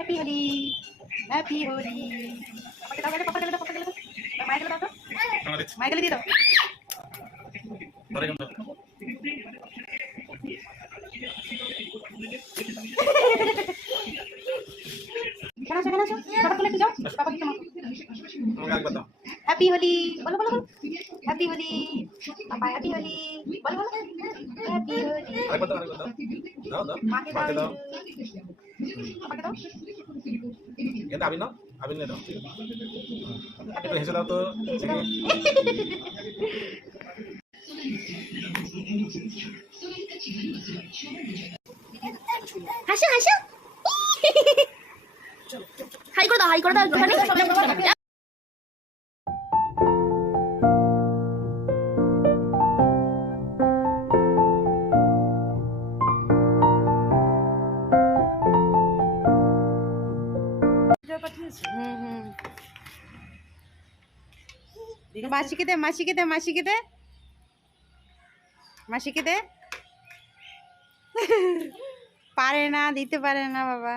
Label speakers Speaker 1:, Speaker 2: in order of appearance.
Speaker 1: Happy Holi. Happy Holi. Pakai tangan,
Speaker 2: pakai tangan,
Speaker 1: pakai tangan. Main dulu
Speaker 2: tuh. Main
Speaker 1: dulu tuh. Tarik kamu. Kenapa sih, kenapa sih? Kenapa tuh
Speaker 2: lagi? Papa kita
Speaker 1: mau. Happy Holi. Bolo, bolo, bolo. Happy Holi. Papa ya, Happy Holi. Bolo, bolo.
Speaker 2: আরেকবার দাও আরেকবার দাও। দাও দাও।
Speaker 1: মাকে
Speaker 2: মাকে
Speaker 1: দাও
Speaker 2: দাও
Speaker 1: দাও।
Speaker 2: এটা আবিন নাও আবিন নিয়ে দাও একটু হেসে দাও তো
Speaker 3: হাসো হাসো। হাই করে দাও হাই করে দাও একটুখানি।
Speaker 1: হুম হুম। মাসিকে দে মাসিকে দে মাসিকে দে। মাসিকে দে। পারে না দিতে পারে না বাবা।